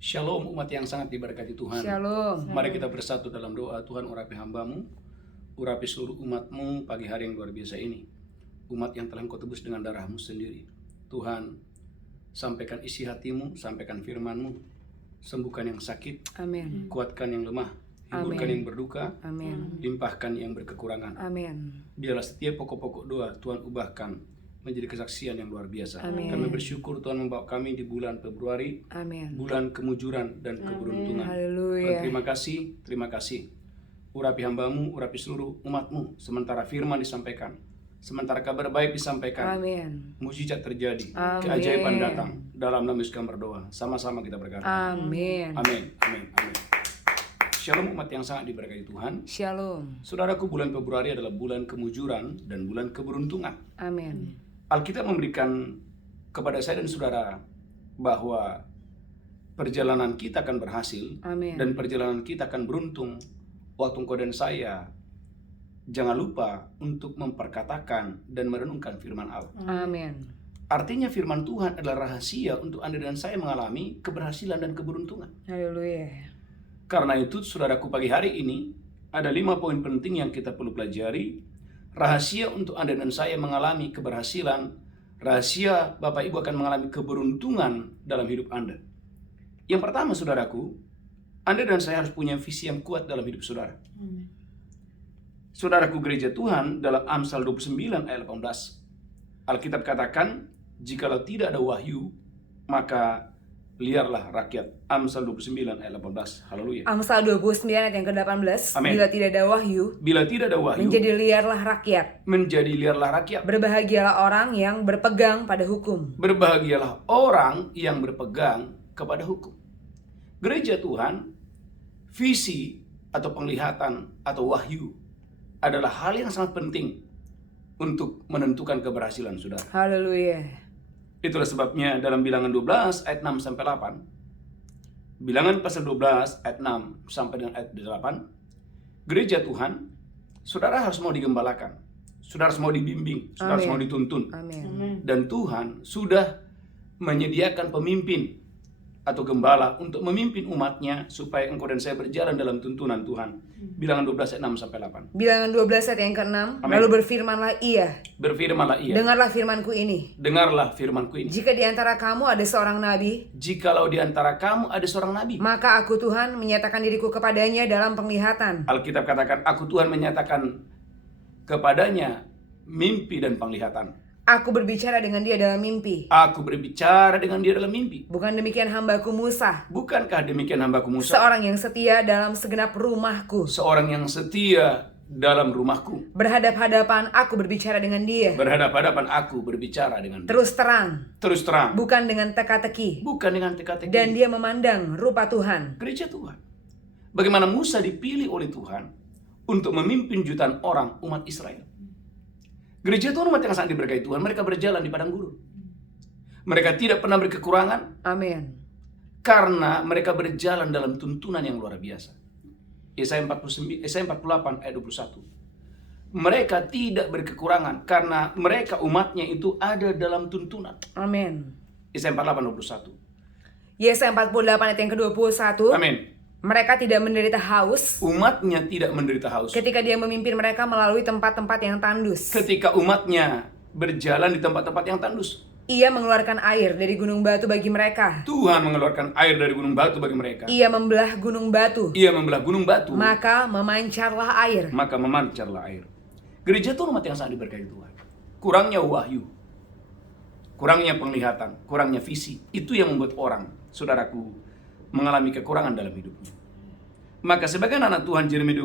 Shalom umat yang sangat diberkati Tuhan. Shalom. Mari kita bersatu dalam doa. Tuhan, urapi hambamu, urapi seluruh umatmu pagi hari yang luar biasa ini. Umat yang telah Engkau tebus dengan darahmu sendiri. Tuhan, sampaikan isi hatimu, sampaikan firmanmu, sembuhkan yang sakit, Amin. kuatkan yang lemah, hiburkan Amin. yang berduka, Amin. limpahkan yang berkekurangan. Amin. Biarlah setiap pokok-pokok doa Tuhan ubahkan menjadi kesaksian yang luar biasa. Amin. Kami bersyukur Tuhan membawa kami di bulan Februari, Amin. bulan kemujuran dan keberuntungan. Tuhan, Haleluya. terima kasih. Urapi hambamu, urapi seluruh umatmu. Sementara firman disampaikan, sementara kabar baik disampaikan, Amin. mujizat terjadi, Amin. keajaiban datang. Dalam nama Yesus kami berdoa. Sama-sama kita berkata. Amin. Amin. Amin. Amin. Shalom umat yang sangat diberkati Tuhan. Shalom. Saudaraku, bulan Februari adalah bulan kemujuran dan bulan keberuntungan. Amin. Alkitab memberikan kepada saya dan saudara bahwa perjalanan kita akan berhasil. Amin. Dan perjalanan kita akan beruntung. Waktu engkau dan saya jangan lupa untuk memperkatakan dan merenungkan firman Allah. Amin. Artinya firman Tuhan adalah rahasia untuk Anda dan saya mengalami keberhasilan dan keberuntungan. Haleluya. Karena itu saudaraku, pagi hari ini ada 5 poin penting yang kita perlu pelajari. Rahasia untuk Anda dan saya mengalami keberhasilan. Rahasia Bapak Ibu akan mengalami keberuntungan dalam hidup Anda. Yang pertama saudaraku, Anda dan saya harus punya visi yang kuat dalam hidup saudara. Saudaraku gereja Tuhan, dalam Amsal 29 ayat 18, Alkitab katakan, jikalau tidak ada wahyu, maka liarlah rakyat. Amsal 29 ayat 18. Haleluya. Amsal 29 ayat yang ke-18. Amin. Bila tidak ada wahyu, Bila tidak ada wahyu, menjadi liarlah rakyat. menjadi liarlah rakyat. Berbahagialah orang yang berpegang pada hukum. Berbahagialah orang yang berpegang kepada hukum. Gereja Tuhan, visi atau penglihatan atau wahyu adalah hal yang sangat penting untuk menentukan keberhasilan saudara. Haleluya. Itulah sebabnya dalam Bilangan 12 ayat 6 sampai 8. Bilangan pasal 12 ayat 6 sampai dengan ayat 8. Gereja Tuhan, saudara harus mau digembalakan. Saudara harus mau dibimbing, saudara harus Amin. mau dituntun. Amin. Dan Tuhan sudah menyediakan pemimpin atau gembala untuk memimpin umatnya supaya engkau dan saya berjalan dalam tuntunan Tuhan. Bilangan 12 ayat 6 sampai 8. Bilangan 12 ayat yang ke-6. Amin. Lalu berfirmanlah ia. Berfirmanlah ia. Dengarlah firmanku ini. Dengarlah firmanku ini. Jika di antara kamu ada seorang nabi, Jikalau di antara kamu ada seorang nabi, maka aku Tuhan menyatakan diriku kepadanya dalam penglihatan. Alkitab katakan, aku Tuhan menyatakan kepadanya mimpi dan penglihatan. Aku berbicara dengan dia dalam mimpi. Aku berbicara dengan dia dalam mimpi. Bukan demikian hambaku Musa, Bukankah demikian hambaku Musa? seorang yang setia dalam segenap rumahku. Seorang yang setia dalam rumahku. Berhadap-hadapan aku berbicara dengan dia. Berhadap-hadapan aku berbicara dengan dia. Terus terang, Terus terang. bukan dengan teka-teki. Bukan dengan teka-teki. Dan dia memandang rupa Tuhan. Gereja Tuhan. Bagaimana Musa dipilih oleh Tuhan untuk memimpin jutaan orang umat Israel. Gereja Tuhan umat yang sangat diberkati Tuhan, mereka berjalan di padang gurun. Mereka tidak pernah berkekurangan Amin. karena mereka berjalan dalam tuntunan yang luar biasa. Yesaya 48 ayat 21. Mereka tidak berkekurangan karena mereka umatnya itu ada dalam tuntunan. Amin. Yesaya 48 21. Yesaya 48 ayat yang ke-21. Amin. Mereka tidak menderita haus Umatnya tidak menderita haus. ketika dia memimpin mereka melalui tempat-tempat yang tandus. Ketika umatnya berjalan di tempat-tempat yang tandus, Ia mengeluarkan air dari gunung batu bagi mereka. Tuhan mengeluarkan air dari gunung batu bagi mereka. Ia membelah gunung batu, Ia membelah gunung batu, maka memancarlah air. maka memancarlah air. Gereja Tuhan umat yang sangat diberkati Tuhan. Kurangnya wahyu, kurangnya penglihatan, kurangnya visi, itu yang membuat orang, saudaraku, mengalami kekurangan dalam hidupnya. Maka sebagai anak Tuhan, Yeremia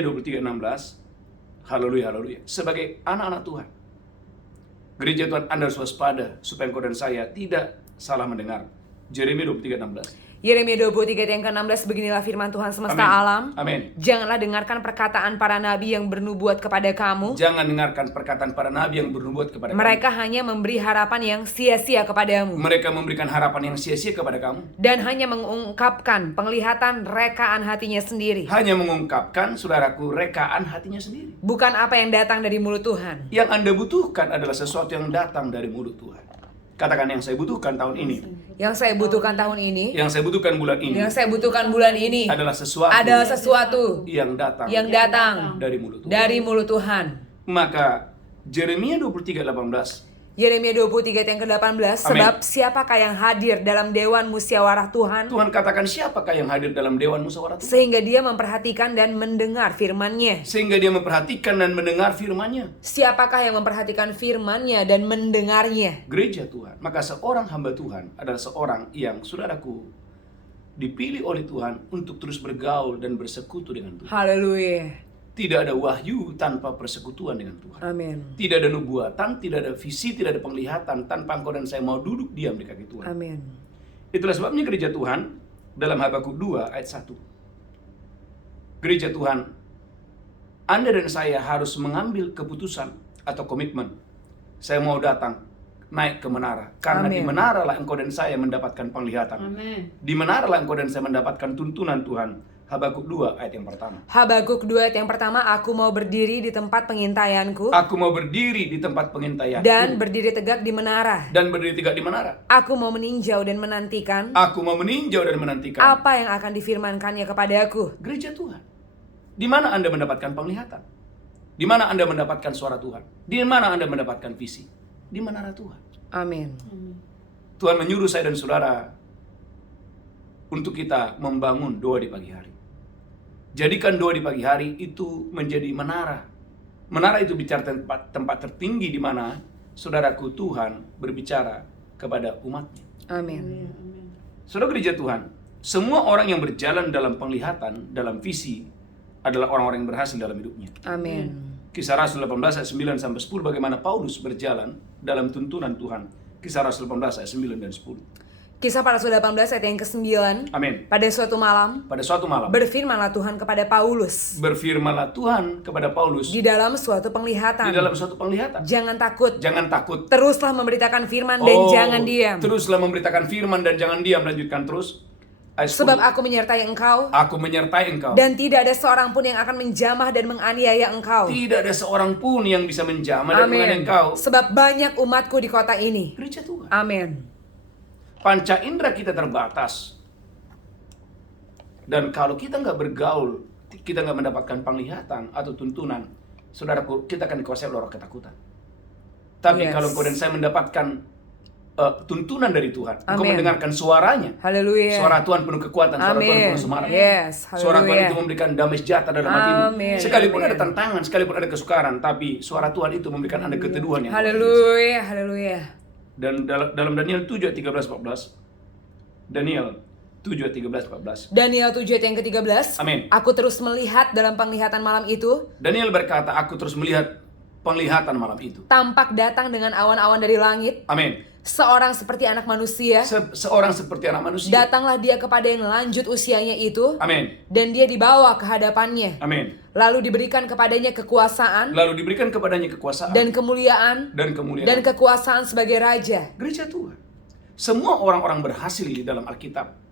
23:16, haleluya, haleluya. Sebagai anak-anak Tuhan, gereja Tuhan, Anda harus waspada supaya engkau dan saya tidak salah mendengar. Yeremia 23:16. Yeremia 23 ayat yang ke-16, beginilah firman Tuhan semesta Amin. alam. Amin. Janganlah dengarkan perkataan para nabi yang bernubuat kepada kamu. Jangan dengarkan perkataan para nabi yang bernubuat kepada Mereka hanya memberi harapan yang sia-sia kamu. kepadamu. Mereka memberikan harapan yang sia-sia kepada kamu. Dan hanya mengungkapkan penglihatan rekaan hatinya sendiri. Hanya mengungkapkan, saudaraku, rekaan hatinya sendiri. Bukan apa yang datang dari mulut Tuhan. Yang Anda butuhkan adalah sesuatu yang datang dari mulut Tuhan. Katakan yang saya butuhkan tahun ini. Yang saya butuhkan tahun ini. Yang saya butuhkan bulan ini. Yang saya butuhkan bulan ini Adalah sesuatu yang yang datang datang dari mulut Tuhan. dari mulut Tuhan. Maka Yeremia 23:18. Yeremia 23 yang ke-18, sebab siapakah yang hadir dalam dewan musyawarah Tuhan, Tuhan katakan siapakah yang hadir dalam dewan musyawarah Tuhan? sehingga dia memperhatikan dan mendengar firman-Nya. Sehingga dia memperhatikan dan mendengar firman-Nya. Siapakah yang memperhatikan firman-Nya dan mendengarnya? Gereja Tuhan. Maka seorang hamba Tuhan adalah seorang yang, saudaraku, dipilih oleh Tuhan untuk terus bergaul dan bersekutu dengan Tuhan. Haleluya. Tidak ada wahyu tanpa persekutuan dengan Tuhan. Amin. Tidak ada nubuatan, tidak ada visi, tidak ada penglihatan tanpa engkau dan saya mau duduk diam di kaki Tuhan. Amin. Itulah sebabnya gereja Tuhan dalam Habakuk 2 ayat 1. Gereja Tuhan, Anda dan saya harus mengambil keputusan atau komitmen. Saya mau datang naik ke menara. Karena di Amin. menara lah engkau dan saya mendapatkan penglihatan. Amin. Di menara lah engkau dan saya mendapatkan tuntunan Tuhan. Habakuk 2 ayat yang pertama. Habakuk 2 ayat yang pertama, aku mau berdiri di tempat pengintaianku Aku mau berdiri di tempat pengintaian. dan berdiri tegak di menara. Dan berdiri tegak di menara. Aku mau meninjau dan menantikan Aku mau meninjau dan menantikan. apa yang akan difirmankannya kepadaku. Gereja Tuhan. Di mana Anda mendapatkan penglihatan? Di mana Anda mendapatkan suara Tuhan? Di mana Anda mendapatkan visi? Di menara Tuhan. Amin. Tuhan menyuruh saya dan saudara untuk kita membangun doa di pagi hari. Jadikan doa di pagi hari itu menjadi menara. Menara itu bicara tempat tertinggi di mana saudaraku Tuhan berbicara kepada umatnya. Amin. Saudara gereja Tuhan, semua orang yang berjalan dalam penglihatan, dalam visi adalah orang-orang yang berhasil dalam hidupnya. Amin. Kisah Rasul 18 ayat 9 sampai 10 bagaimana Paulus berjalan dalam tuntunan Tuhan. Kisah Rasul 18 ayat 9 dan 10. Kisah para Rasul 18 ayat yang ke-9. Amin. Pada suatu malam, Pada suatu malam berfirmanlah Tuhan kepada Paulus berfirmanlah Tuhan kepada Paulus di dalam suatu penglihatan. di dalam suatu penglihatan. Jangan takut. Jangan takut. Teruslah memberitakan firman dan jangan diam. Teruslah memberitakan firman dan jangan diam. Lanjutkan terus. Ayat 10. Sebab aku menyertai engkau Aku menyertai engkau. dan tidak ada seorang pun yang akan menjamah dan menganiaya engkau. Tidak ada seorang pun yang bisa menjamah dan menganiaya Amin. engkau. Sebab banyak umatku di kota ini. Gereja Tuhan. Amin. Panca indera kita terbatas. Dan kalau kita nggak bergaul, kita nggak mendapatkan penglihatan atau tuntunan, saudaraku, kita akan dikuasai oleh roh ketakutan. Tapi Yes. kalau engkau dan saya mendapatkan tuntunan dari Tuhan, engkau Amin. mendengarkan suaranya. Haleluya. Suara Tuhan penuh kekuatan, suara Tuhan Amin. penuh semangat. Yes. Suara Tuhan Haleluya. itu memberikan damai sejahtera dalam hatimu. Amin. Sekalipun Amin. ada tantangan, sekalipun ada kesukaran, tapi suara Tuhan itu memberikan Anda keteduhan yang luar biasa. Haleluya. Haleluya. Dan dalam Daniel 7 ayat 13-14, Daniel 7 ayat 13-14. Daniel 7 ayat yang ke-13. Amin. Aku terus melihat dalam penglihatan malam itu, Daniel berkata, aku terus melihat penglihatan malam itu. tampak datang dengan awan-awan dari langit, Amin. seorang seperti anak manusia. Seorang seperti anak manusia. Datanglah dia kepada yang lanjut usianya itu, Amin. dan dia dibawa ke hadapannya. Amin. Lalu diberikan kepadanya kekuasaan Lalu diberikan kepadanya kekuasaan dan kemuliaan dan kemuliaan. dan kekuasaan sebagai raja. Gereja Tuhan. Semua orang-orang berhasil di dalam Alkitab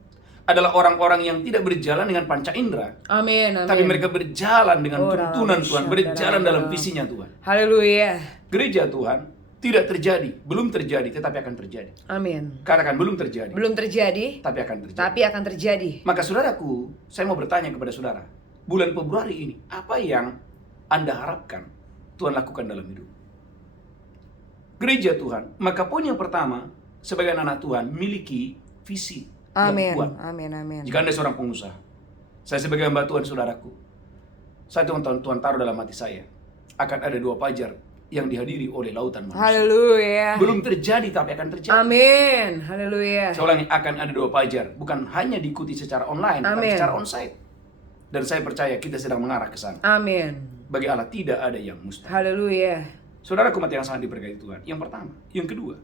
adalah orang-orang yang tidak berjalan dengan panca indera, Amin. Amin. tapi mereka berjalan dengan Oh, tuntunan dalam Tuhan, syadara. berjalan dalam visinya Tuhan. Haleluya. Gereja Tuhan tidak terjadi, belum terjadi, tetapi akan terjadi. Amin. Katakan belum terjadi, Belum terjadi, tapi akan terjadi. tapi akan terjadi. Maka saudaraku, saya mau bertanya kepada saudara, bulan Februari ini, apa yang Anda harapkan Tuhan lakukan dalam hidup? Gereja Tuhan, maka poin yang pertama, sebagai anak Tuhan, miliki visi Amin. yang kuat. Amin. Amin. Jika Anda seorang pengusaha, saya sebagai hamba Tuhan saudaraku, saya Tuhan taruh dalam hati saya, akan ada 2 fajar yang dihadiri oleh lautan manusia. Haleluya. Belum terjadi, tapi akan terjadi. Amin. Haleluya. Saya ulangi, akan ada 2 fajar, bukan hanya diikuti secara online, tapi Amin. secara onsite. Dan saya percaya kita sedang mengarah ke sana. Amin. Bagi Allah tidak ada yang mustahil. Haleluya. Saudara umat yang sangat diberkati Tuhan. Yang pertama, yang kedua,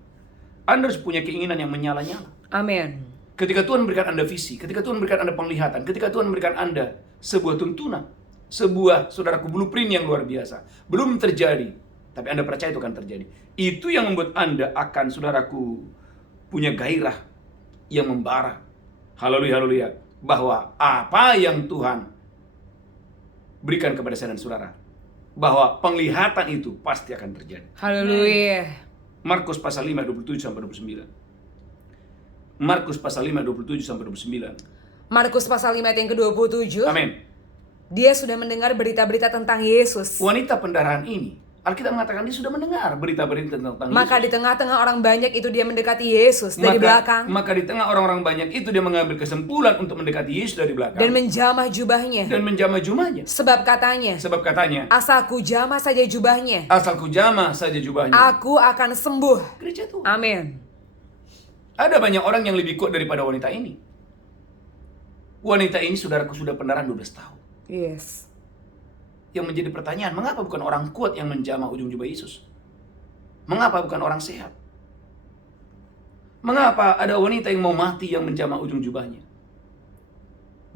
Anda harus punya keinginan yang menyala-nyala. Amin. Ketika Tuhan memberikan Anda visi, ketika Tuhan memberikan Anda penglihatan, ketika Tuhan memberikan Anda sebuah tuntunan, sebuah saudaraku blueprint yang luar biasa, belum terjadi, tapi Anda percaya itu akan terjadi. Itu yang membuat Anda akan, saudaraku, punya gairah yang membara. Haleluya, haleluya. Bahwa apa yang Tuhan berikan kepada saya dan saudara, bahwa penglihatan itu pasti akan terjadi. Haleluya. Markus pasal 5 ayat 27 sampai 29. Markus pasal 5 ayat 27 sampai 29. Markus pasal 5 ayat yang ke-27. Amin. Dia sudah mendengar berita-berita tentang Yesus. Wanita pendarahan ini, Alkitab mengatakan dia sudah mendengar berita-berita tentang Maka Yesus. di tengah-tengah orang banyak itu dia mendekati Yesus dari belakang Maka di tengah orang-orang banyak itu dia mengambil kesimpulan untuk mendekati Yesus dari belakang. dan menjamah jubahnya. Dan menjamah jubahnya. Sebab katanya, Asal asalku jamah saja jubahnya, ku jamah saja jubahnya, aku akan sembuh. gereja Tuhan. Amin. Ada banyak orang yang lebih kuat daripada wanita ini. Wanita ini, saudaraku, sudah pendarahan 12 tahun. Yes. Yang menjadi pertanyaan, mengapa bukan orang kuat yang menjamah ujung jubah Yesus? Mengapa bukan orang sehat? Mengapa ada wanita yang mau mati yang menjamah ujung jubahnya?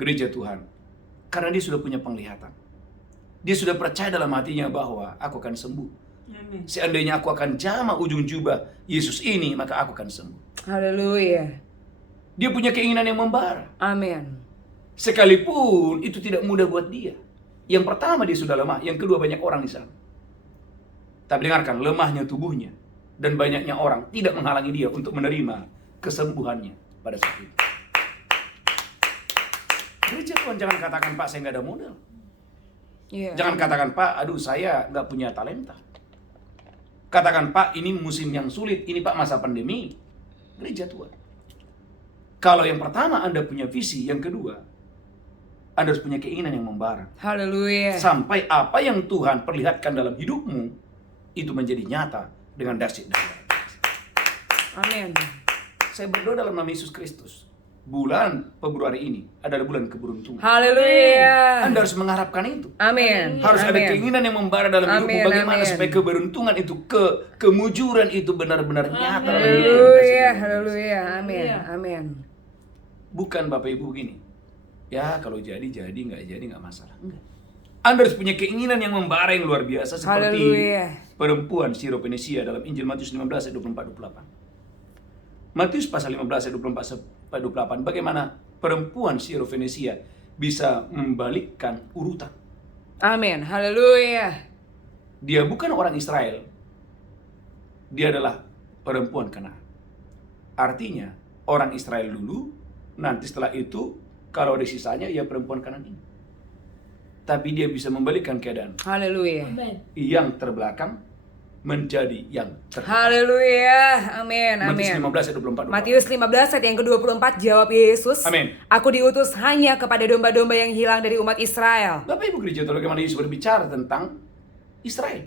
Gereja Tuhan, karena dia sudah punya penglihatan. Dia sudah percaya dalam hatinya bahwa aku akan sembuh. Seandainya aku akan jamah ujung jubah Yesus ini, maka aku akan sembuh. Haleluya. Dia punya keinginan yang membara. Amin. Sekalipun itu tidak mudah buat dia. Yang pertama dia sudah lemah, yang kedua banyak orang di sana. Tapi dengarkan, lemahnya tubuhnya dan banyaknya orang tidak menghalangi dia untuk menerima kesembuhannya pada saat itu. Gereja Tuhan, jangan katakan, Pak, saya nggak ada modal. Iya. Jangan katakan, Pak, aduh saya nggak punya talenta. Katakan, Pak, ini musim yang sulit, ini Pak masa pandemi. Gereja Tuhan, kalau yang pertama Anda punya visi, yang kedua Anda harus punya keinginan yang membara. Haleluya. Sampai apa yang Tuhan perlihatkan dalam hidupmu itu menjadi nyata dengan dahsyat dan luar biasa. Amin. Saya berdoa dalam nama Yesus Kristus, bulan Februari ini adalah bulan keberuntungan. Haleluya. Anda harus mengharapkan itu. Amin. Harus ada Amin. keinginan yang membara dalam hidupmu. Amin, Bagaimana amin. supaya keberuntungan itu, kemujuran itu benar-benar nyata dalam hidupmu. Haleluya. Haleluya. Amin. Amin. Bukan Bapak Ibu begini, ya kalau jadi, nggak masalah. Enggak. Anda harus punya keinginan yang membara yang luar biasa seperti Haleluya. perempuan Syrophenisia dalam Injil Matius 15 ayat 24-28. Matius pasal 15 ayat 24-28, bagaimana perempuan Syrophenisia bisa membalikkan urutan. Amin. Haleluya. Dia bukan orang Israel. Dia adalah perempuan Kanaan. Artinya orang Israel dulu, nanti setelah itu kalau ada sisanya ya perempuan Kanaan ini. Tapi dia bisa membalikkan keadaan Haleluya. yang terbelakang menjadi yang terdepan. Haleluya. Amin. Matius Amin. 15 ayat 24. Matius 15 ayat yang ke-24, jawab Yesus, Amin. Aku diutus hanya kepada domba-domba yang hilang dari umat Israel. Bapak Ibu gereja, bagaimana Yesus berbicara tentang Israel?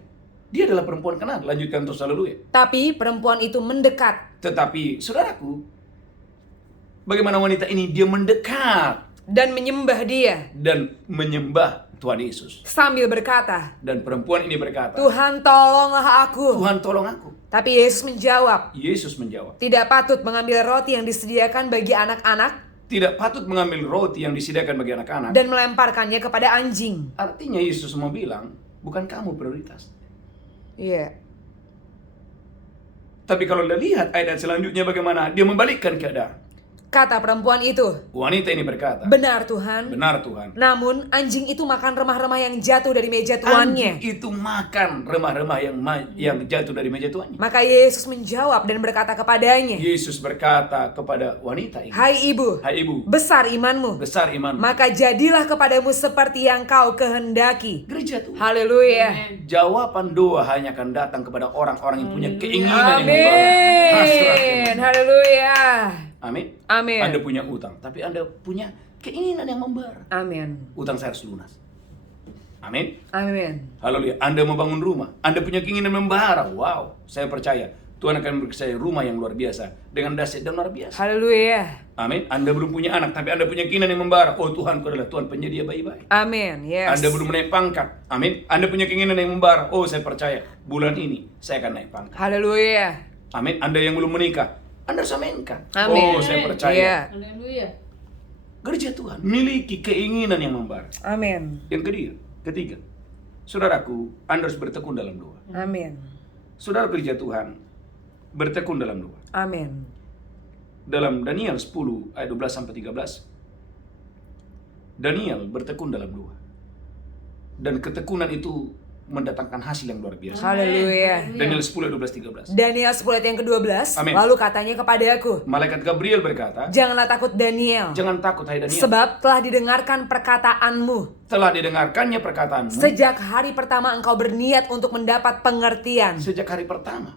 Dia adalah perempuan Kanaan. Lanjutkan terus, haleluya. Tapi perempuan itu mendekat Tetapi saudaraku, bagaimana wanita ini dia mendekat dan menyembah dia dan menyembah Tuhan Yesus. sambil berkata, Dan perempuan ini berkata, Tuhan tolonglah aku. Tuhan tolong aku. Tapi Yesus menjawab, Yesus menjawab, tidak patut mengambil roti yang disediakan bagi anak-anak tidak patut mengambil roti yang disediakan bagi anak-anak. dan melemparkannya kepada anjing. Artinya Yesus mau bilang, bukan kamu prioritas. Iya. Tapi kalau Anda lihat ayat selanjutnya bagaimana dia membalikkan keadaan. Kata perempuan itu, Wanita ini berkata, benar Tuhan. benar Tuhan. Namun anjing itu makan remah-remah yang jatuh dari meja Anjing tuannya. itu makan remah-remah yang jatuh dari meja tuannya. Maka Yesus menjawab dan berkata kepadanya, Yesus berkata kepada wanita ini, Hai ibu, hai ibu, besar imanmu. besar imanmu. Maka jadilah kepadamu seperti yang kau kehendaki. Gereja Tuhan, Haleluya. jawaban doa hanya akan datang kepada orang-orang yang punya keinginan yang membara. Hasrat yang Amin. membara. Haleluya. Amin. Amin. Anda punya utang, tapi Anda punya keinginan yang membara. Amin. Utang saya harus lunas. Amin. Amin. Haleluya. Anda membangun rumah, Anda punya keinginan membara. Wow, saya percaya Tuhan akan memberi saya rumah yang luar biasa dengan dahsyat dan luar biasa. Haleluya. Amin. Anda belum punya anak, tapi Anda punya keinginan yang membara. Oh, Tuhan, Kau adalah Tuhan penyedia bayi-bayi. Amin. Yes. Anda belum naik pangkat. Amin. Anda punya keinginan yang membara. Oh, saya percaya bulan ini saya akan naik pangkat. Haleluya. Amin. Anda yang belum menikah, Anda harus aminkan. Amin. Oh, saya percaya. Iya. Haleluya. Gereja Tuhan miliki keinginan yang membara. Amin. Yang ketiga, saudaraku, Anda harus bertekun dalam doa. Amin. Saudara gereja Tuhan, bertekun dalam doa. Amin. Dalam Daniel 10 ayat 12 sampai 13, Daniel bertekun dalam doa. Dan ketekunan itu mendatangkan hasil yang luar biasa. Haleluya. Daniel 10, 12, 13. Daniel 10 ayat yang ke-12. Amin. Lalu katanya kepadaku, Malaikat Gabriel berkata, janganlah takut Daniel, jangan takut hai Daniel, sebab telah didengarkan perkataanmu. telah didengarkannya perkataanmu Sejak hari pertama engkau berniat untuk mendapat pengertian sejak hari pertama.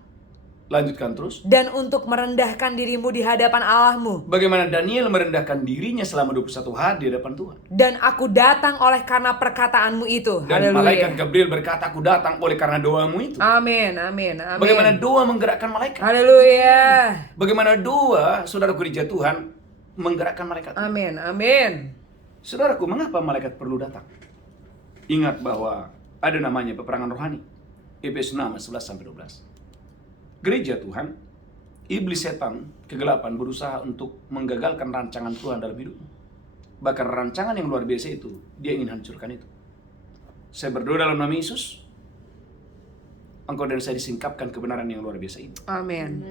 Lanjutkan terus. dan untuk merendahkan dirimu di hadapan Allahmu. Bagaimana Daniel merendahkan dirinya selama 21 hari di hadapan Tuhan. Dan aku datang oleh karena perkataanmu itu. Dan Haleluya. malaikat Gabriel berkata, aku datang oleh karena doamu itu. Amin, amin, amin. Bagaimana doa menggerakkan malaikat. Haleluya. Bagaimana doa, saudaraku gereja Tuhan, menggerakkan malaikat. Amin, amin. Saudaraku, mengapa malaikat perlu datang? Ingat bahwa ada namanya peperangan rohani. Efesus 6, 11-12. Gereja Tuhan, iblis setan, kegelapan berusaha untuk menggagalkan rancangan Tuhan dalam hidupmu. Bahkan rancangan yang luar biasa itu, dia ingin hancurkan itu. Saya berdoa dalam nama Yesus, engkau dan saya disingkapkan kebenaran yang luar biasa itu. Amin.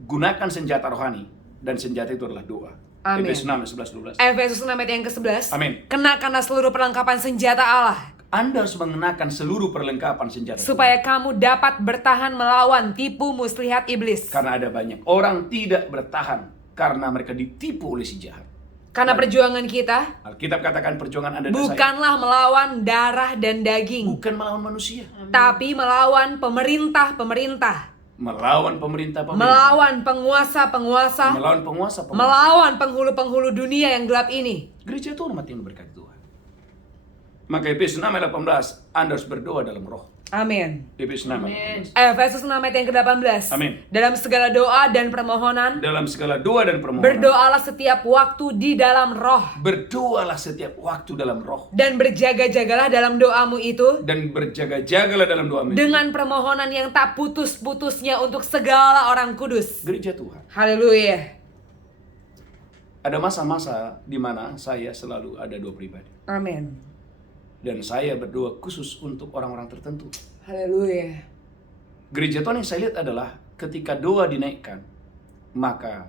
Gunakan senjata rohani, dan senjata itu adalah doa. Amin. Efesus 6, 11-12. Efesus 6 ayat yang ke-11. Amin. Kenakanlah seluruh perlengkapan senjata Allah, Anda harus mengenakan seluruh perlengkapan senjata supaya kamu dapat bertahan melawan tipu muslihat iblis. Karena ada banyak orang tidak bertahan karena mereka ditipu oleh si jahat. Karena perjuangan kita Alkitab katakan perjuangan Anda dan saya bukanlah melawan darah dan daging, bukan melawan manusia, tapi melawan pemerintah-pemerintah, melawan pemerintah-pemerintah, melawan penguasa-penguasa, melawan penguasa-penguasa. melawan penghulu-penghulu dunia yang gelap ini. Gereja Tuhan umat yang berkati Tuhan. Maka Efesus 6 ayat 18, Anda harus berdoa dalam roh. Amin. Efesus 6 ayat 18. Efesus 6 ayat yang ke-18. Amin. Dalam segala doa dan permohonan, Dalam segala doa dan permohonan, berdoalah setiap waktu di dalam roh, berdoalah setiap waktu dalam roh, dan berjaga-jagalah dalam doamu itu dan berjaga-jagalah dalam doa dengan permohonan yang tak putus-putusnya untuk segala orang kudus. Gereja Tuhan. Haleluya. Ada masa-masa di mana saya selalu ada doa pribadi. Amin. Dan saya berdoa khusus untuk orang-orang tertentu. Haleluya. Gereja Tuhan yang saya lihat adalah ketika doa dinaikkan, maka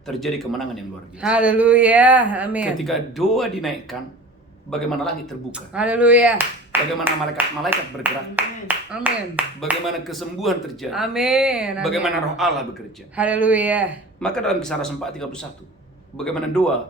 terjadi kemenangan yang luar biasa. Haleluya. Amin. Ketika doa dinaikkan, bagaimana langit terbuka, Haleluya. bagaimana malaikat bergerak, Amin. bagaimana kesembuhan terjadi, Amin. Amin. bagaimana roh Allah bekerja. Haleluya. Maka dalam Kisah Rasul 4:31, bagaimana doa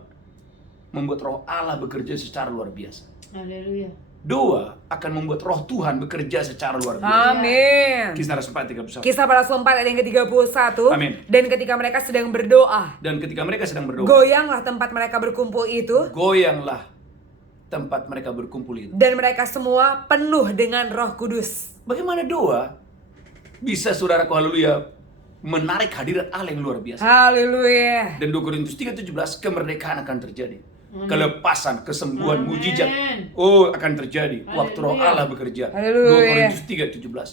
membuat roh Allah bekerja secara luar biasa. Haleluya. Doa akan membuat roh Tuhan bekerja secara luar biasa. Amin. Kisah Rasul 4:31. Kisah para Rasul 4 ayat yang ke-31. Amin. Dan ketika mereka sedang berdoa, Dan ketika mereka sedang berdoa, goyanglah tempat mereka berkumpul itu, goyanglah tempat mereka berkumpul itu. dan mereka semua penuh dengan Roh Kudus. Bagaimana doa bisa, saudaraku, haleluya, menarik hadirat Allah yang luar biasa. Haleluya. Dan 2 Korintus 3:17, kemerdekaan akan terjadi. Kelepasan, kesembuhan, Amin. mujizat, oh akan terjadi waktu roh Haleluya. Allah bekerja. Haleluya. 2 Korintus 3:17.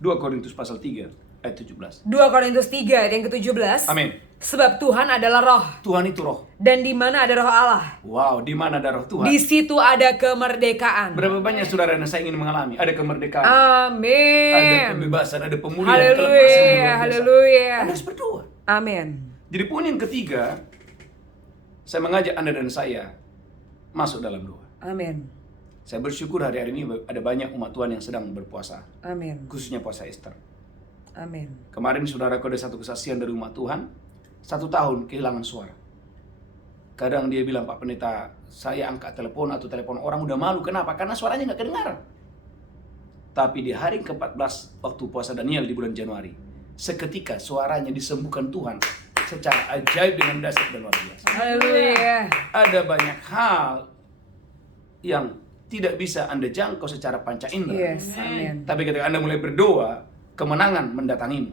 2 Korintus pasal 3 ayat 17. 2 Korintus 3 ayat yang ke-17. Amin. Sebab Tuhan adalah roh, Tuhan itu roh. dan di mana ada roh Allah, Wow, di mana ada roh Tuhan? di situ ada kemerdekaan. Berapa banyak saudara yang saya ingin mengalami? Ada kemerdekaan, ada Amin. kebebasan, ada pemulihan, kelepasan yang Haleluya. luar biasa. Haleluya. Anda harus berdoa. Amin. Jadi poin yang ketiga, saya mengajak Anda dan saya masuk dalam doa. Amin. Saya bersyukur hari-hari ini ada banyak umat Tuhan yang sedang berpuasa, Amin. khususnya puasa Ester. Amin. Kemarin saudaraku ada satu kesaksian dari umat Tuhan, 1 tahun kehilangan suara. Kadang dia bilang, Pak Pendeta, saya angkat telepon atau telepon orang udah malu. Kenapa? Karena suaranya nggak kedengaran. Tapi di hari ke-14 waktu puasa Daniel di bulan Januari, seketika suaranya disembuhkan Tuhan secara ajaib dengan dahsyat dan luar biasa. Haleluya. Ada banyak hal yang tidak bisa Anda jangkau secara panca indera. Yes. Amin. Tapi ketika Anda mulai berdoa, kemenangan mendatangimu.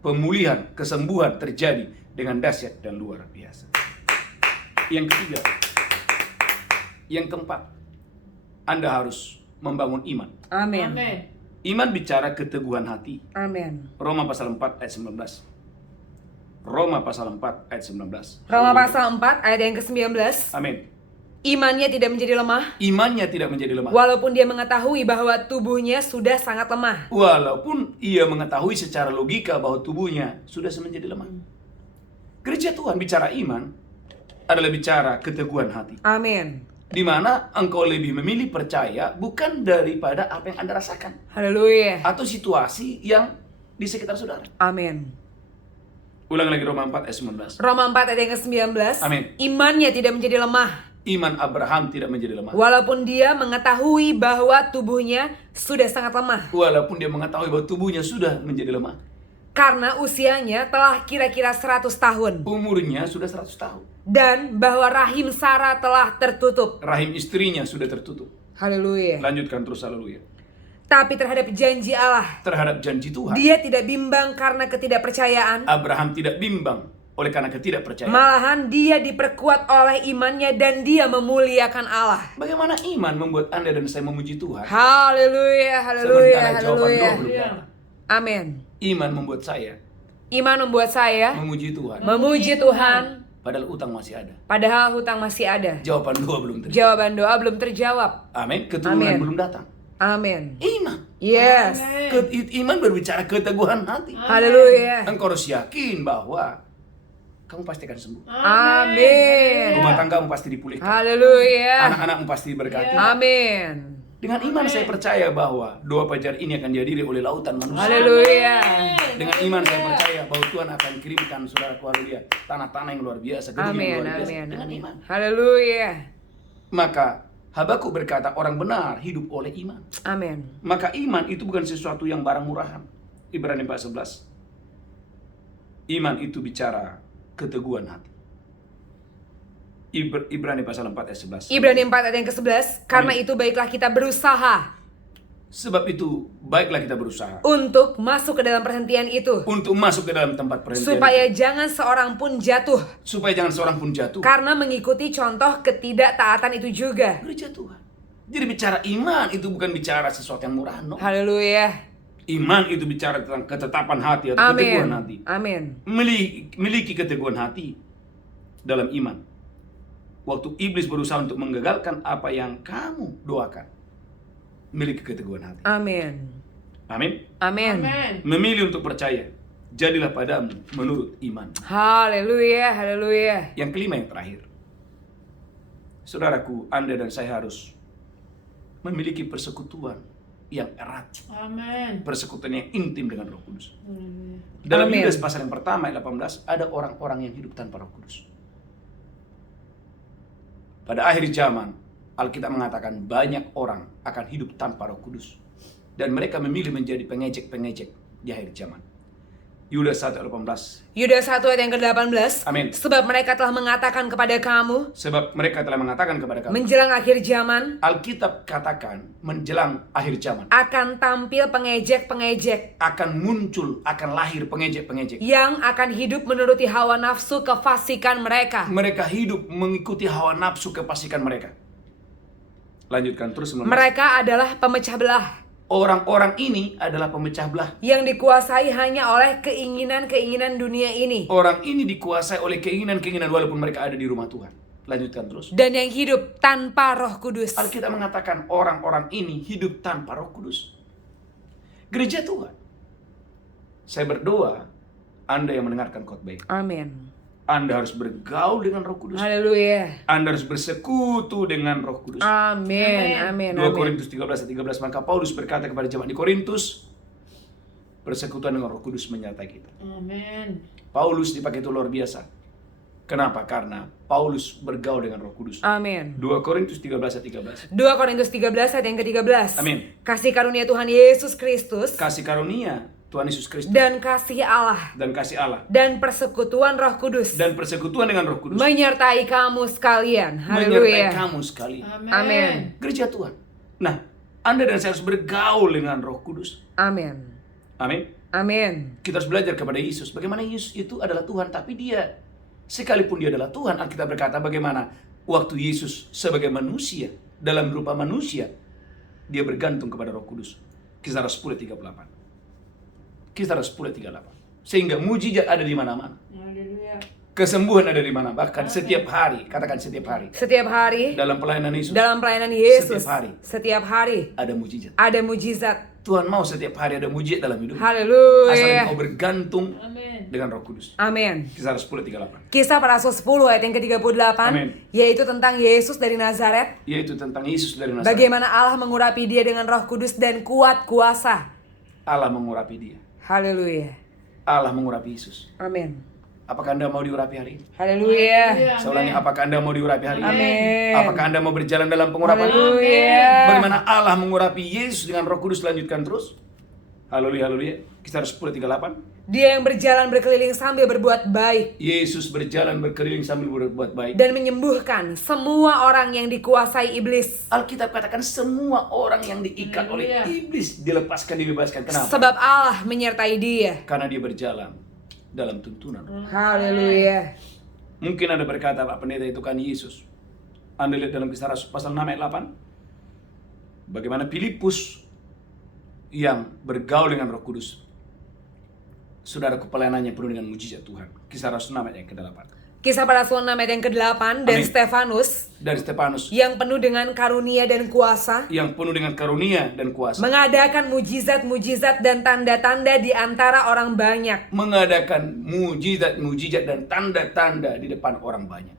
Pemulihan, kesembuhan terjadi dengan dahsyat dan luar biasa. Yang ketiga, yang keempat, Anda harus membangun iman. Amin. Amin. Iman bicara keteguhan hati. Amin. Roma pasal 4 ayat 19. Roma pasal 4 ayat 19. Roma pasal 4 ayat yang ke-19. Amin. Imannya tidak menjadi lemah, Imannya tidak menjadi lemah. walaupun dia mengetahui bahwa tubuhnya sudah sangat lemah. Walaupun ia mengetahui secara logika bahwa tubuhnya sudah menjadi lemah. Gereja Tuhan bicara iman adalah bicara keteguhan hati. Amin. Di mana engkau lebih memilih percaya bukan daripada apa yang Anda rasakan Haleluya. atau situasi yang di sekitar saudara. Amin. Ulang lagi Roma 4 ayat 19. Roma 4 ayat yang ke-19. Amin. Imannya tidak menjadi lemah. Iman Abraham tidak menjadi lemah. Walaupun dia mengetahui bahwa tubuhnya sudah sangat lemah. Walaupun dia mengetahui bahwa tubuhnya sudah menjadi lemah. Karena usianya telah kira-kira 100 tahun. Umurnya sudah 100 tahun. Dan bahwa rahim Sarah telah tertutup. Rahim istrinya sudah tertutup. Haleluya. Lanjutkan terus, haleluya. Tapi terhadap janji Allah, Terhadap janji Tuhan, dia tidak bimbang karena ketidakpercayaan. Abraham tidak bimbang oleh karena ketidakpercayaan. Malahan dia diperkuat oleh imannya dan dia memuliakan Allah. Bagaimana iman membuat Anda dan saya memuji Tuhan? Haleluya, haleluya, Sementara jawaban haleluya. doa belum datang. Amin. Iman membuat saya Iman membuat saya memuji Tuhan. memuji Tuhan, Padahal utang masih ada. padahal hutang masih ada. Jawaban doa belum terjawab. Jawaban doa belum terjawab. Amin. Keturunan Amin. belum datang. Amin. Iman. Yes. Iman berbicara keteguhan hati. Haleluya. Engkau harus yakin bahwa kamu pasti akan sembuh. Amin. Rumah tanggamu pasti dipulihkan. Haleluya. Anak-anakmu pasti diberkati. Amin. Dengan iman saya percaya bahwa doa fajar ini akan dihadiri oleh lautan manusia. Haleluya. Dengan iman saya percaya bahwa Tuhan akan kirimkan saudaraku haleluya tanah-tanah yang luar biasa, gedung yang Amin. luar biasa. Amin. Dengan iman. Haleluya. Maka Habakuk berkata orang benar hidup oleh iman. Amin. Maka iman itu bukan sesuatu yang barang murahan. Ibrani 4:11. Iman itu bicara keteguhan hati. Ibrani pasal 4 ayat 11. Ibrani 4 ayat yang ke-11. Karena Amin. itu baiklah kita berusaha Sebab itu baiklah kita berusaha untuk masuk ke dalam perhentian itu, untuk masuk ke dalam tempat perhentian supaya itu. jangan seorang pun jatuh Supaya jangan seorang pun jatuh. karena mengikuti contoh ketidaktaatan itu juga. Gereja Tuhan. Jadi bicara iman itu bukan bicara sesuatu yang murah, no. Haleluya. Iman itu bicara tentang ketetapan hati atau keteguhan Amin. hati. Amin. Miliki keteguhan hati dalam iman. Waktu iblis berusaha untuk menggagalkan apa yang kamu doakan, miliki keteguhan hati. Amin. Amin. Amin. Memilih untuk percaya, jadilah padamu menurut iman. Haleluya. Haleluya. Yang kelima, yang terakhir, saudaraku, Anda dan saya harus memiliki persekutuan yang erat. Amin. Persekutuan yang intim dengan Roh Kudus. Dalam Amin. Yudas pasal yang pertama ayat 18 ada orang-orang yang hidup tanpa Roh Kudus. Pada akhir zaman Alkitab mengatakan banyak orang akan hidup tanpa Roh Kudus dan mereka memilih menjadi pengejek-pengejek di akhir zaman. Yudas 1 ayat 18. Yudas 1 ayat yang ke-18. Amin. Sebab mereka telah mengatakan kepada kamu Sebab mereka telah mengatakan kepada kamu, menjelang akhir zaman Alkitab katakan menjelang akhir zaman akan tampil pengejek-pengejek akan muncul, akan lahir pengejek-pengejek. yang akan hidup menuruti hawa nafsu kefasikan mereka. Mereka hidup mengikuti hawa nafsu kefasikan mereka. Lanjutkan terus. 19. Mereka adalah pemecah belah Orang-orang ini adalah pemecah belah. yang dikuasai hanya oleh keinginan-keinginan dunia ini Orang ini dikuasai oleh keinginan-keinginan walaupun mereka ada di rumah Tuhan. Lanjutkan terus. dan yang hidup tanpa Roh Kudus. Alkitab mengatakan orang-orang ini hidup tanpa Roh Kudus. Gereja Tuhan, saya berdoa Anda yang mendengarkan khotbah ini, Amin. Anda harus bergaul dengan Roh Kudus. Haleluya. Anda harus bersekutu dengan Roh Kudus. Amin. Amin. 2 Amin. Korintus 13 ayat 13, maka Paulus berkata kepada jemaat di Korintus, persekutuan dengan Roh Kudus menyertai kita. Amin. Paulus dipakai itu luar biasa. Kenapa? Karena Paulus bergaul dengan Roh Kudus. Amin. 2 Korintus 13 ayat 13. 2 Korintus 13 ayat yang ke-13. Amin. Kasih karunia Tuhan Yesus Kristus Kasih karunia Tuhan Yesus Kristus dan kasih Allah dan kasih Allah dan persekutuan Roh Kudus dan persekutuan dengan Roh Kudus menyertai kamu sekalian. menyertai Haleluya. kamu sekali. Amin. Gereja Tuhan. Nah, Anda dan saya harus bergaul dengan Roh Kudus. Amin. Amin. Amin. Kita harus belajar kepada Yesus. Bagaimana Yesus itu adalah Tuhan, tapi dia sekalipun dia adalah Tuhan, Alkitab berkata bagaimana waktu Yesus sebagai manusia, dalam berupa manusia, dia bergantung kepada Roh Kudus. Kisah 10:38. Kisah 10:38. Sehingga mujizat ada di mana-mana. Haleluya. Kesembuhan ada di mana, bahkan setiap hari, katakan setiap hari. Setiap hari Dalam pelayanan Yesus dalam pelayanan Yesus, Setiap hari. setiap hari ada mujizat. ada mujizat. Tuhan mau setiap hari ada mujizat dalam hidup. Asal Haleluya. engkau bergantung Amin. dengan Roh Kudus. Amin. Kisah 10:38. Kisah para Rasul 10 ayat yang ke-38, Amin. yaitu tentang Yesus dari Nazaret. Yaitu tentang Yesus dari Nazaret. Bagaimana Allah mengurapi dia dengan Roh Kudus dan kuat kuasa. Allah mengurapi dia. Haleluya. Allah mengurapi Yesus. Amin. Apakah Anda mau diurapi hari ini? Haleluya. Saya ulangi, apakah Anda mau diurapi hari ini? Amin. Apakah Anda mau berjalan dalam pengurapan? Haleluya. Bagaimana Allah mengurapi Yesus dengan Roh Kudus? Lanjutkan terus. Haleluya, haleluya. Kisah 10:38. Dia yang berjalan berkeliling sambil berbuat baik Yesus berjalan berkeliling sambil berbuat baik. dan menyembuhkan semua orang yang dikuasai iblis. Alkitab katakan semua orang yang diikat oleh Haleluya. iblis dibebaskan. Kenapa? Sebab Allah menyertai dia. Karena dia berjalan dalam tuntunan. Haleluya. Mungkin Anda berkata, Pak Pendeta, itu kan Yesus. Anda lihat dalam Kisah Rasul pasal 6 ayat 8. Bagaimana Filipus yang bergaul dengan Roh Kudus. Saudaraku, pelayanannya penuh dengan mujizat Tuhan. Kisah Rasul 6 ayat yang ke-8. Kisah para Rasul 6 ayat yang ke-8, dan Amin. Stefanus Dari Stefanus yang penuh dengan karunia dan kuasa yang penuh dengan karunia dan kuasa mengadakan mujizat-mujizat dan tanda-tanda di antara orang banyak. mengadakan mujizat dan tanda-tanda di depan orang banyak.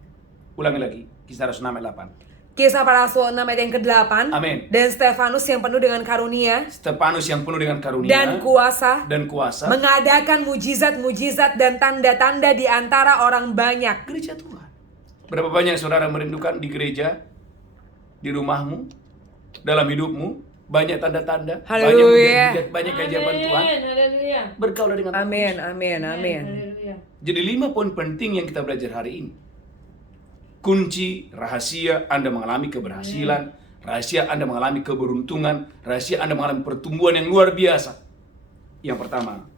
Ulangi lagi, Kisah Rasul 6 ayat 8. Kisah para Rasul 6 ayat yang ke-8, Amin. dan Stefanus yang penuh dengan karunia Stefanus yang penuh dengan karunia dan kuasa dan kuasa mengadakan mujizat-mujizat dan tanda-tanda di antara orang banyak. gereja Tuhan. Berapa banyak saudara merindukan di gereja, di rumahmu, dalam hidupmu, banyak tanda-tanda, banyak Haleluya. mujizat, banyak keajaiban Tuhan. Haleluya. Bergaul dengan Roh Amin, Kudus. amin, amin. Haleluya. Jadi 5 poin penting yang kita belajar hari ini. Kunci, rahasia Anda mengalami keberhasilan, rahasia Anda mengalami keberuntungan, rahasia Anda mengalami pertumbuhan yang luar biasa. Yang pertama,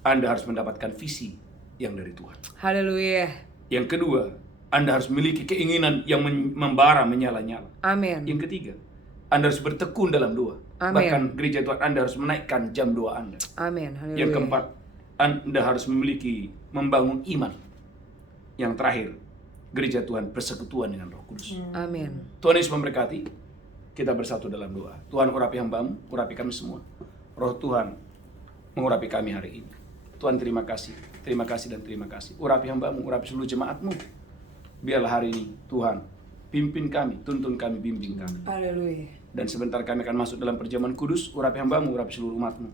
Anda harus mendapatkan visi yang dari Tuhan. Haleluya. Yang kedua, Anda harus memiliki keinginan yang membara, menyala-nyala. Amin. Yang ketiga, Anda harus bertekun dalam doa. Amin. Bahkan gereja Tuhan Anda harus menaikkan jam doa Anda. Amin. Haleluya. Yang keempat, Anda harus membangun iman. Yang terakhir, gereja Tuhan persekutuan dengan Roh Kudus. Amin. Tuhan Yesus memberkati. Kita bersatu dalam doa. Tuhan urapi hambamu, urapi kami semua. Roh Tuhan mengurapi kami hari ini. Tuhan terima kasih dan terima kasih. Urapi hambamu, urapi seluruh jemaatmu. Biarlah hari ini Tuhan pimpin kami, tuntun kami, bimbing kami. Haleluya. Dan sebentar kami akan masuk dalam perjamuan kudus. Urapi hambamu, urapi seluruh umatmu,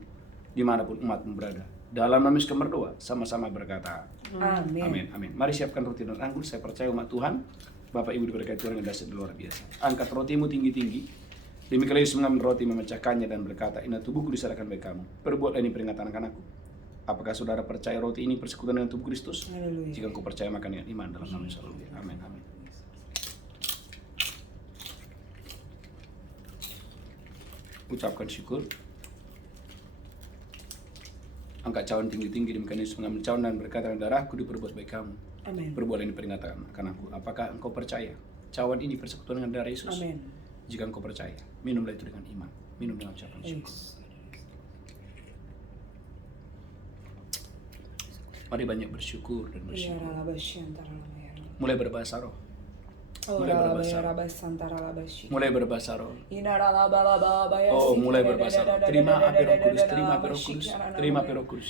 dimanapun umatmu berada. Dalam nama Yesus kami berdoa, sama-sama berkata Amin. amin, amin. Mari siapkan roti dan anggur. Saya percaya umat Tuhan, Bapak Ibu diberkati Tuhan yang dahsyat luar biasa. Angkat rotimu tinggi-tinggi. Demikianlah Yesus mengambil roti, memecahkannya dan berkata, "Inilah tubuhku diserahkan bagi kamu. Perbuatlah ini peringatan akan aku." Apakah saudara percaya roti ini persekutuan dengan tubuh Kristus? Haleluya. Jika engkau percaya, makan dengan iman dalam nama Yesus. Amin, amin. Ucapkan syukur. Angkat cawan tinggi-tinggi, demikian Yesus mengambil cawan dan berkata, "Darahku diperbuat bagi kamu. Amin. Perbuatlah ini peringatan akan aku." Apakah engkau percaya? Cawan ini persekutuan dengan darah Yesus. Amin. Jika engkau percaya, minumlah itu dengan iman. Minum dengan ucapan syukur. Mari banyak bersyukur dan bersyukur. Mulai berbahasa roh. Mulai berbahasa roh. Mulai berbahasa roh. Oh, mulai berbahasa roh. Terima api Roh Kudus, terima api Roh Kudus, terima api Roh Kudus.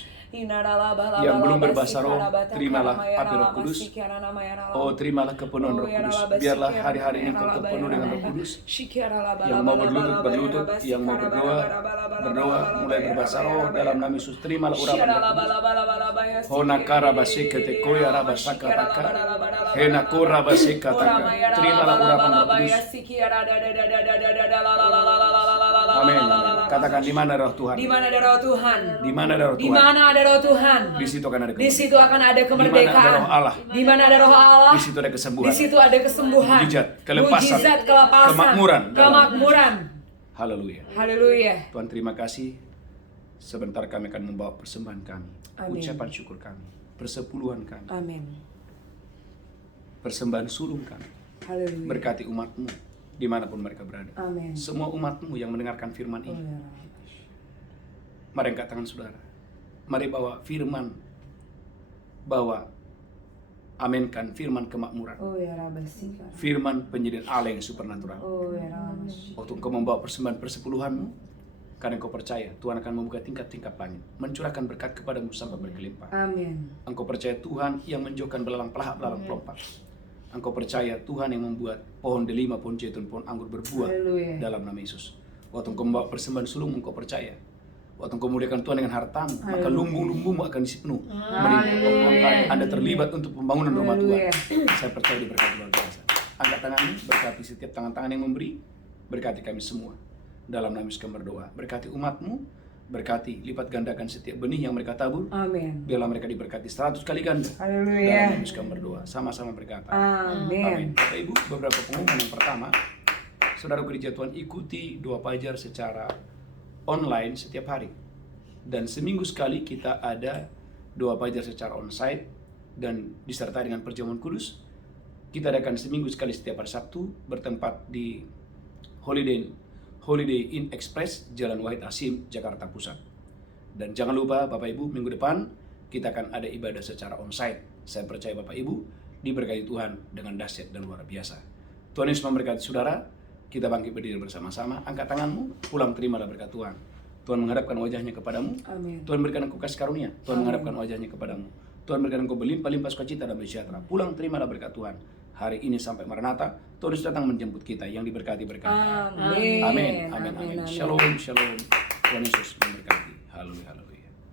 Yang belum berbahasa roh, terimalah api Roh Kudus. Oh, terimalah kepenuhan Roh Kudus. Biarlah hari-hari ini kau kepenuh dengan Roh Kudus. Yang mau berlutut, yang mau berdoa, mulai berbahasa roh dalam nama Yesus. Terimalah urapan Roh Kudus. Honakara basika tekoya rabasaka taka. Henakura basika taka. Terimalah urapan Roh Kudus. Amin. Katakan, di mana roh Tuhan? Di mana ada roh Tuhan? Di mana ada roh Di Tuhan? mana ada roh Tuhan? Di situ akan ada Di kemerdekaan. situ akan ada kemerdekaan. Di mana ada roh Allah? Di mana ada roh Allah? Di situ ada kesembuhan. Di situ ada kesembuhan. Mujizat, kelepasan, Mujizat, kelepasan, kemakmuran. kemakmuran. Haleluya. Haleluya. Tuhan terima kasih. Sebentar kami akan membawa persembahan kami, Amin. ucapan syukur kami, persepuluhan kami, Amin. persembahan sulung kami. Haleluya. Berkati umatmu dimanapun mereka berada. Amin. Semua umatmu yang mendengarkan firman Oh, ini, ya. mari angkat tangan saudara. Mari bawa firman, bawa aminkan firman kemakmuran, Oh ya Rabasika. firman penyediaan Allah yang supernatural. Oh ya Rabasika. Waktu engkau membawa persembahan persepuluhanmu, Karena engkau percaya Tuhan akan membuka tingkap-tingkap langit, mencurahkan berkat kepadamu sampai berkelimpah. Amin. Engkau percaya Tuhan yang menjauhkan belalang pelahap, belalang pelompat. Engkau percaya Tuhan yang membuat pohon delima, pohon zaitun, pohon anggur berbuah Haleluya. dalam nama Yesus. Waktu engkau membawa persembahan sulung, engkau percaya. Waktu engkau muliakan Tuhan dengan hartamu, maka lumbung-lumbungmu akan diisi penuh. Melimpah. Anda terlibat untuk pembangunan rumah Tuhan. Saya percaya diberkati luar biasa. Angkat tanganmu, berkati setiap tangan-tangan yang memberi, berkati kami semua. Dalam nama Yesus kami berdoa. Berkati umatmu, berkati, lipat gandakan setiap benih yang mereka tabur. Amin. Biarlah mereka diberkati 100 kali ganda. Haleluya. Dalam nama Yesus kami berdoa. Sama-sama berkata. Amin. Bapak Ibu, beberapa pengumuman. Yang pertama, saudara gereja Tuhan ikuti doa pajar secara online setiap hari. Dan seminggu sekali kita ada doa pajar secara onsite dan disertai dengan perjamuan kudus. Kita adakan seminggu sekali setiap hari Sabtu, bertempat di Holiday Inn Express, Jalan Wahid Hasim, Jakarta Pusat. Dan jangan lupa Bapak Ibu, minggu depan kita akan ada ibadah secara onsite. Saya percaya Bapak Ibu diberkati Tuhan dengan dahsyat dan luar biasa. Tuhan Yesus memberkati saudara. Kita bangkit berdiri bersama-sama. Angkat tanganmu, pulang terimalah berkat Tuhan. Tuhan menghadapkan wajahnya kepadamu. Amin. Tuhan berikan engkau kasih karunia. Tuhan menghadapkan wajahnya kepadamu. Tuhan berikan engkau berlimpah-limpah sukacita dan sejahtera. Pulang terimalah berkat Tuhan. Hari ini sampai Maranatha, Tuhan Yesus datang menjemput kita yang diberkati berkata. Amin. Amin. Amin. Amin. Shalom. Shalom. Tuhan Yesus memberkati. Haleluya. Haleluya.